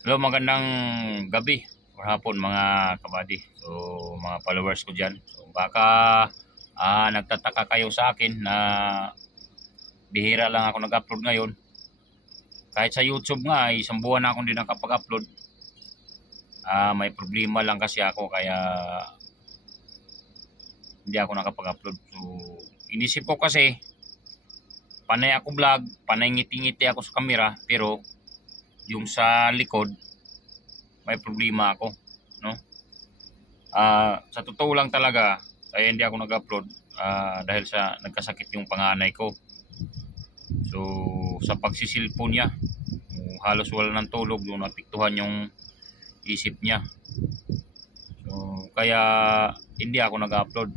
Hello, magandang gabi or hapon mga kabady. So, mga followers ko dyan. So, baka nagtataka kayo sa akin na bihira lang ako nag-upload ngayon. Kahit sa YouTube nga, isang buwan na akong hindi nakapag-upload. May problema lang kasi ako kaya hindi ako nakapag-upload. So, inisip ko kasi panay ako vlog, panay ngiti-ngiti ako sa camera, pero yung sa likod may problema ako, no? Sa totoo lang talaga, kaya hindi ako nag-upload dahil sa nagkasakit yung panganay ko. So, sa pagsisilpon niya, halos wala ng tulog, yung napiktuhan yung isip niya. So, kaya hindi ako nag-upload.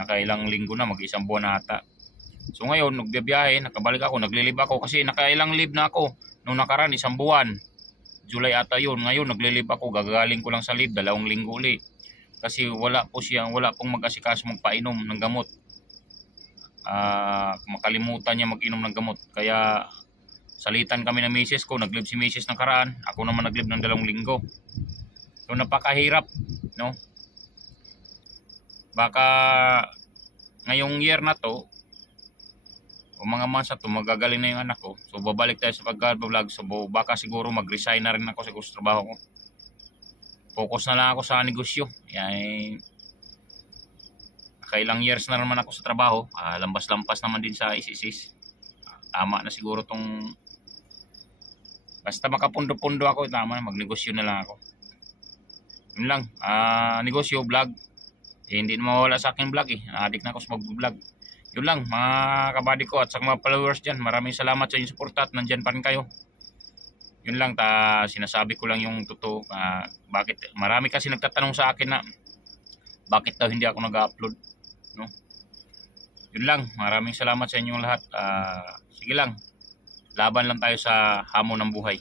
Nakailang linggo na, mag-isang buwan na ata. So ngayon, nagbibiyahe, nakabalik ako, naglilib ako kasi nakailang live na ako. Nung nakaraan, isang buwan. July ata yun. Ngayon, naglilib ako, gagaling ko lang sa live, 2 linggo ulit. Kasi wala pong mag-asikaso magpainom ng gamot. Makalimutan niya mag-inom ng gamot. Kaya salitan kami ng misis ko, naglib si misis ng karaan, ako naman naglib ng 2 linggo. So napakahirap, no? Baka ngayong year na to, o mga months na to, magagaling na yung anak ko. So babalik tayo sa pag-vlog. So baka siguro mag-resign na rin ako sa trabaho ko. Focus na lang ako sa negosyo. Yan, nakailang years na naman ako sa trabaho. Lampas-lampas naman din sa isisis. Tama na siguro tong basta makapundo-pundo ako, tama na, magnegosyo na lang ako. Yun lang, negosyo, vlog. Hindi na mawala sa akin vlog eh. Na-addict na ako sa mag-vlog. Yun lang mga kabady ko at sa mga followers dyan. Maraming salamat sa inyong suporta at nandyan pa rin kayo. Yun lang, sinasabi ko lang yung totoo. Bakit marami kasi nagtatanong sa akin na bakit daw hindi ako nag-upload, no? Yun lang, maraming salamat sa inyong lahat. Sige lang, laban lang tayo sa hamon ng buhay.